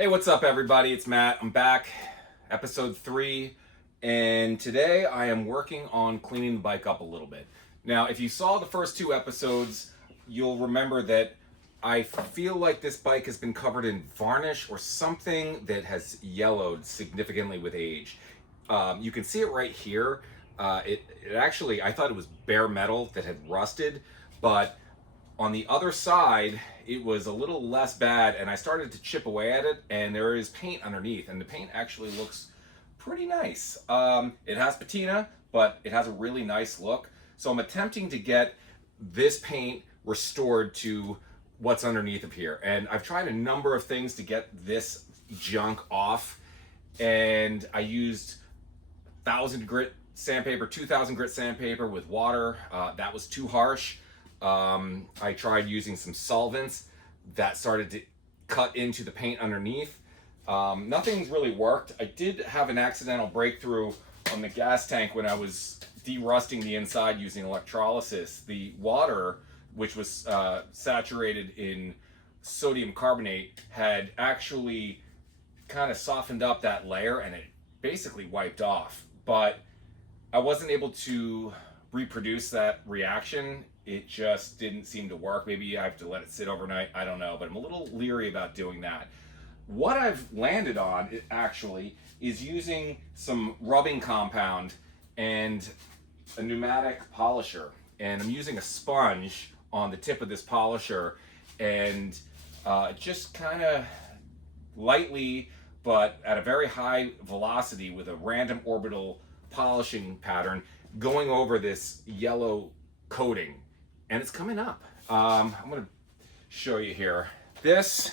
Hey, what's up, everybody? It's Matt. I'm back, episode 3, and today I am working on cleaning the bike up a little bit. Now, if you saw the first 2 episodes, you'll remember that I feel like this bike has been covered in varnish or something that has yellowed significantly with age. You can see it right here. It actually, I thought it was bare metal that had rusted, but on the other side, it was a little less bad, and I started to chip away at it, and there is paint underneath, and the paint actually looks pretty nice. It has patina, but it has a really nice look. So I'm attempting to get this paint restored to what's underneath of here. And I've tried a number of things to get this junk off, and I used 1,000 grit sandpaper, 2,000 grit sandpaper with water. That was too harsh. I tried using some solvents that started to cut into the paint underneath. Nothing's really worked. I did have an accidental breakthrough on the gas tank when I was derusting the inside using electrolysis. The water, which was saturated in sodium carbonate, had actually kind of softened up that layer and it basically wiped off. But I wasn't able to reproduce that reaction. It just didn't seem to work. Maybe I have to let it sit overnight. I don't know, but I'm a little leery about doing that. What I've landed on, actually, is using some rubbing compound and a pneumatic polisher. And I'm using a sponge on the tip of this polisher and just kind of lightly, but at a very high velocity with a random orbital polishing pattern, going over this yellow coating, and it's coming up. I'm going to show you here. This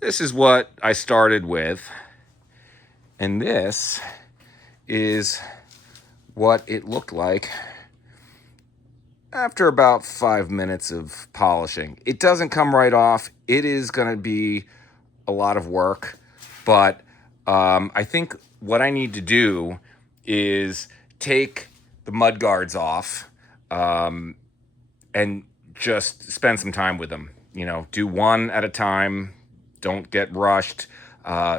is what I started with, and this is what it looked like after about 5 minutes of polishing. It doesn't come right off. It is going to be a lot of work, but I think what I need to do is take the mud guards off and just spend some time with them. You know, do one at a time. Don't get rushed.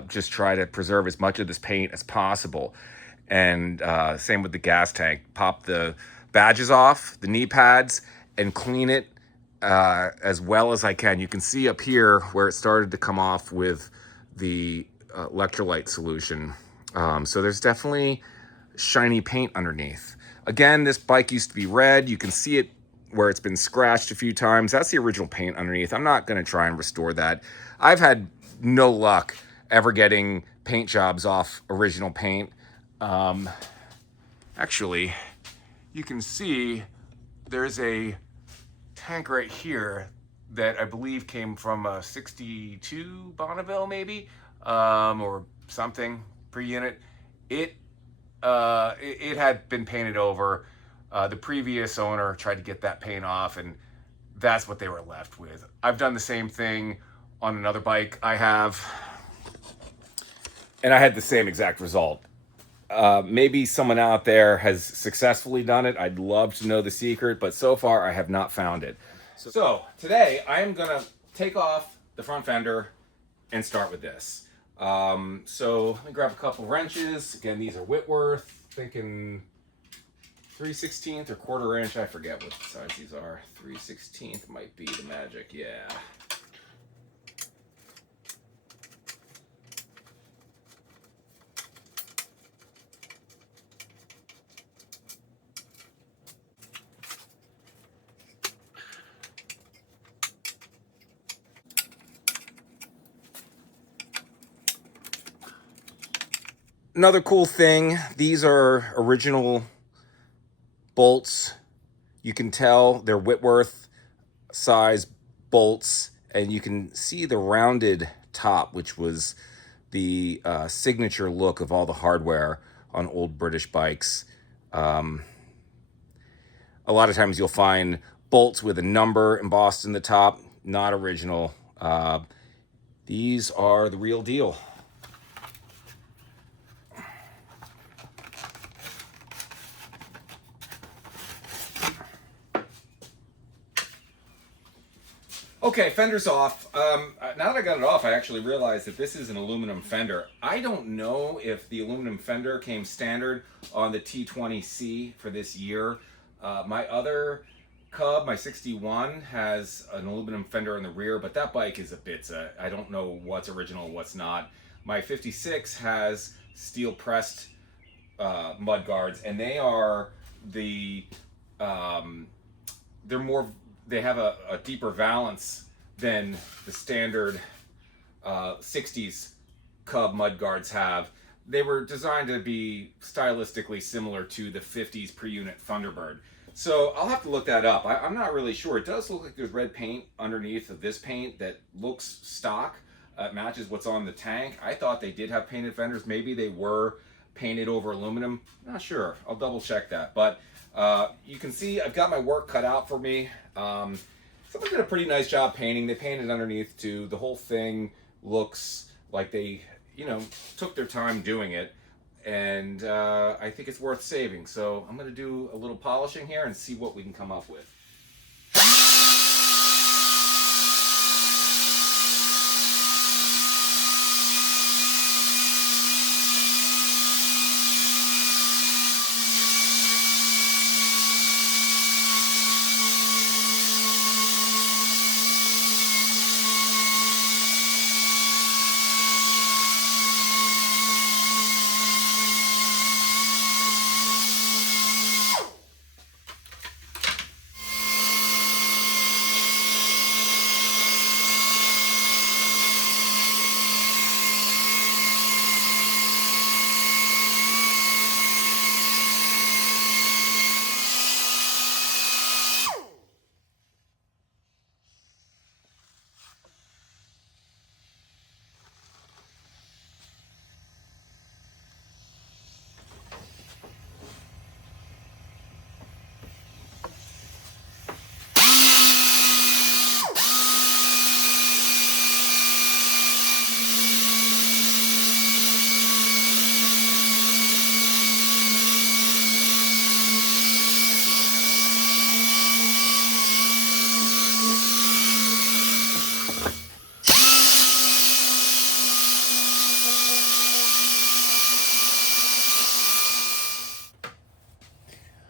Just try to preserve as much of this paint as possible. And same with the gas tank. Pop the badges off, the knee pads, and clean it as well as I can. You can see up here where it started to come off with the electrolyte solution. So there's definitely shiny paint underneath. Again, this bike used to be red. You can see it where it's been scratched a few times. That's the original paint underneath. I'm not going to try and restore that. I've had no luck ever getting paint jobs off original paint. Actually, you can see there's a tank right here that I believe came from a 62 Bonneville, maybe, or something per unit. It had been painted over. The previous owner tried to get that paint off, and that's what they were left with. I've done the same thing on another bike I have, and I had the same exact result. Maybe someone out there has successfully done it. I'd love to know the secret, but so far I have not found it. So today I am gonna take off the front fender and start with this. So let me grab a couple wrenches. Again, these are Whitworth, thinking 3/16 or 1/4 inch. I forget what size these are. 3/16 might be the magic, yeah. Another cool thing, these are original bolts. You can tell they're Whitworth size bolts, and you can see the rounded top, which was the signature look of all the hardware on old British bikes. A lot of times you'll find bolts with a number embossed in the top, not original. These are the real deal. Okay, fender's off. Now that I got it off, I actually realized that this is an aluminum fender. I don't know if the aluminum fender came standard on the T20C for this year. My other Cub, my 61, has an aluminum fender in the rear, but that bike is a Bitza. I don't know what's original and what's not. My 56 has steel pressed mud guards, and they are they're more, they have a deeper valance than the standard 60s Cub mud guards have. They were designed to be stylistically similar to the 50s per unit Thunderbird. So I'll have to look that up. I'm not really sure. It does look like there's red paint underneath of this paint that looks stock. It matches what's on the tank. I thought they did have painted fenders. Maybe they were painted over aluminum. Not sure. I'll double check that. But you can see I've got my work cut out for me. Someone did a pretty nice job painting. They painted underneath too. The whole thing looks like they, took their time doing it. And I think it's worth saving. So I'm going to do a little polishing here and see what we can come up with.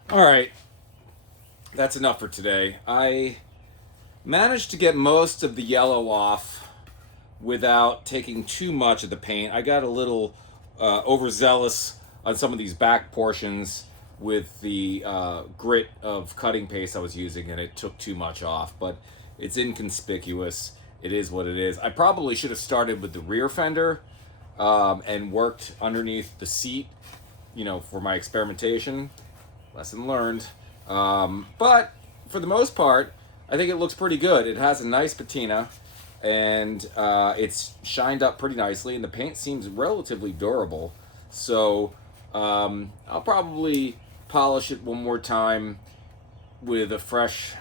All right, that's enough for today. I managed to get most of the yellow off without taking too much of the paint. I got a little overzealous on some of these back portions with the grit of cutting paste I was using, and it took too much off, but it's inconspicuous. It is what it is. I probably should have started with the rear fender and worked underneath the seat, for my experimentation. Lesson learned. But for the most part, I think it looks pretty good. It has a nice patina, and it's shined up pretty nicely, and the paint seems relatively durable. So I'll probably polish it one more time with a fresh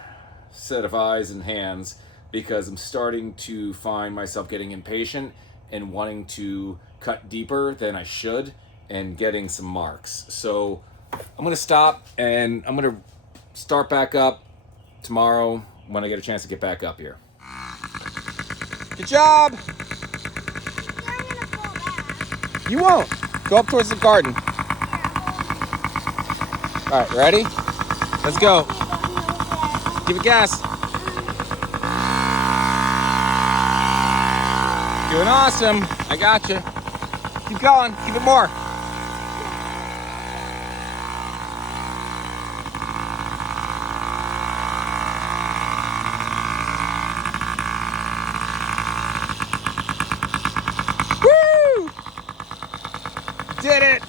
set of eyes and hands, because I'm starting to find myself getting impatient and wanting to cut deeper than I should and getting some marks. So I'm going to stop, and I'm going to start back up tomorrow when I get a chance to get back up here. Good job! You won't. Go up towards the garden. All right, ready? Let's go. Give it gas. Doing awesome. I got you. Keep going. Give it more. Woo! Did it.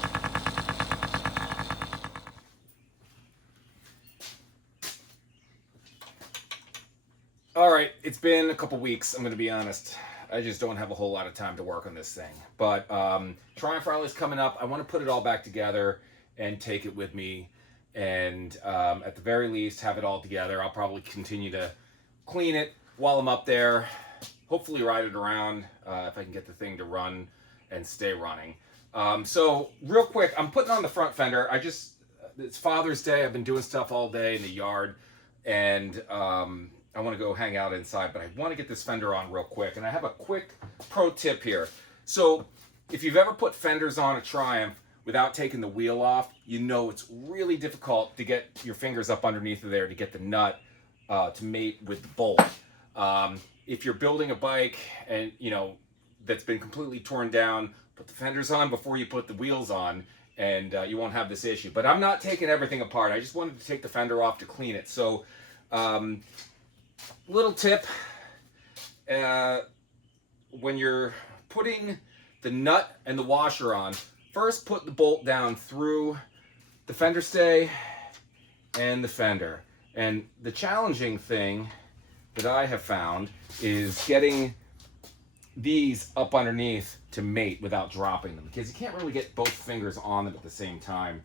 All right, it's been a couple weeks, I'm going to be honest. I just don't have a whole lot of time to work on this thing. But Triumph Rally's coming up. I want to put it all back together and take it with me. And at the very least, have it all together. I'll probably continue to clean it while I'm up there. Hopefully ride it around if I can get the thing to run and stay running. So real quick, I'm putting on the front fender. It's Father's Day. I've been doing stuff all day in the yard. And I want to go hang out inside, but I want to get this fender on real quick. And I have a quick pro tip here. So if you've ever put fenders on a Triumph without taking the wheel off, you know it's really difficult to get your fingers up underneath of there to get the nut to mate with the bolt. If you're building a bike and, you know, that's been completely torn down, put the fenders on before you put the wheels on, and you won't have this issue. But I'm not taking everything apart. I just wanted to take the fender off to clean it. So, little tip, when you're putting the nut and the washer on, first put the bolt down through the fender stay and the fender. And the challenging thing that I have found is getting these up underneath to mate without dropping them, because you can't really get both fingers on them at the same time.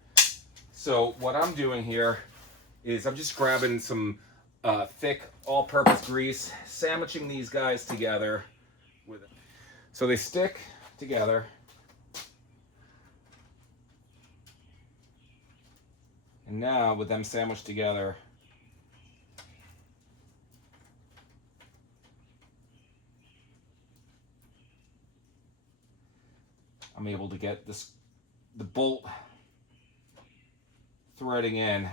So what I'm doing here is I'm just grabbing some thick all-purpose grease, sandwiching these guys together with it. So they stick together. And now with them sandwiched together, I'm able to get the bolt threading in.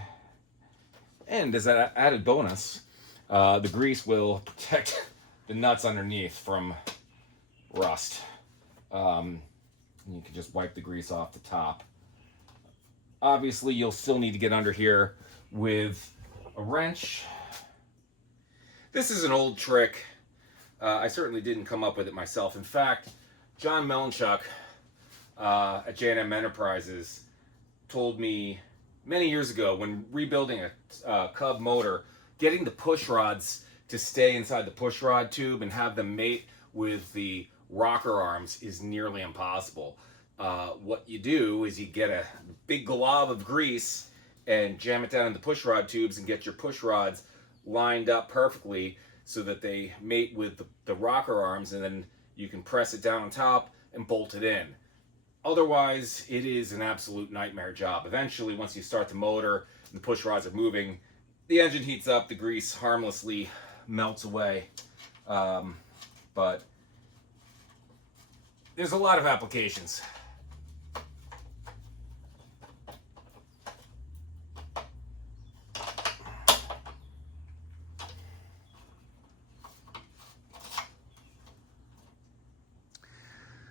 And as an added bonus, the grease will protect the nuts underneath from rust. And you can just wipe the grease off the top. Obviously, you'll still need to get under here with a wrench. This is an old trick. I certainly didn't come up with it myself. In fact, John Melanchuk at J&M Enterprises told me many years ago, when rebuilding a Cub motor, getting the push rods to stay inside the push rod tube and have them mate with the rocker arms is nearly impossible. What you do is you get a big glob of grease and jam it down in the push rod tubes and get your push rods lined up perfectly so that they mate with the rocker arms, and then you can press it down on top and bolt it in. Otherwise, it is an absolute nightmare job. Eventually, once you start the motor and the push rods are moving, the engine heats up, the grease harmlessly melts away. But there's a lot of applications.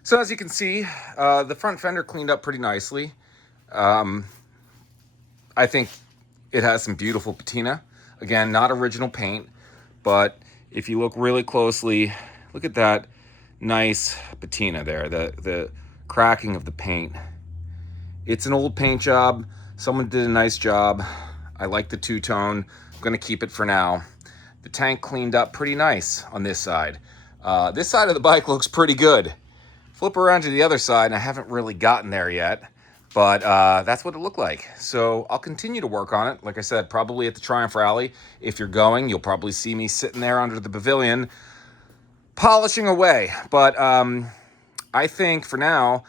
So as you can see, the front fender cleaned up pretty nicely. I think it has some beautiful patina. Again, not original paint, but if you look really closely, look at that nice patina there, the cracking of the paint. It's an old paint job. Someone did a nice job. I like the two-tone. I'm gonna keep it for now. The tank cleaned up pretty nice on this side. This side of the bike looks pretty good. Flip around to the other side, and I haven't really gotten there yet, but that's what it looked like. So I'll continue to work on it. Like I said, probably at the Triumph Rally. If you're going, you'll probably see me sitting there under the pavilion, polishing away. But I think for now,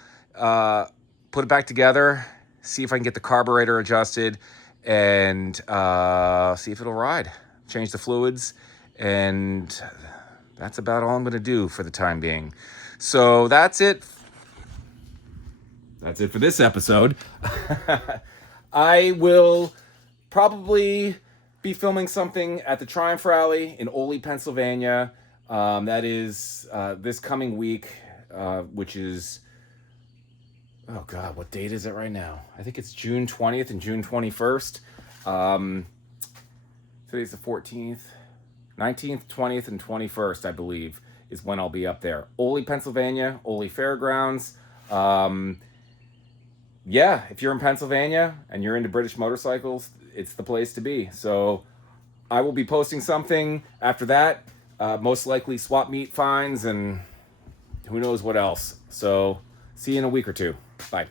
put it back together, see if I can get the carburetor adjusted, and see if it'll ride. Change the fluids, and that's about all I'm gonna do for the time being. So that's it. That's it for this episode. I will probably be filming something at the Triumph Rally in Ole, Pennsylvania. That is this coming week, which is, oh God, what date is it right now? I think it's June 20th and June 21st. Today's the 14th. 19th, 20th, and 21st, I believe, is when I'll be up there. Ole, Pennsylvania, Ole Fairgrounds. Yeah, if you're in Pennsylvania and you're into British motorcycles, it's the place to be. So I will be posting something after that. Most likely swap meet finds and who knows what else. So see you in a week or two. Bye.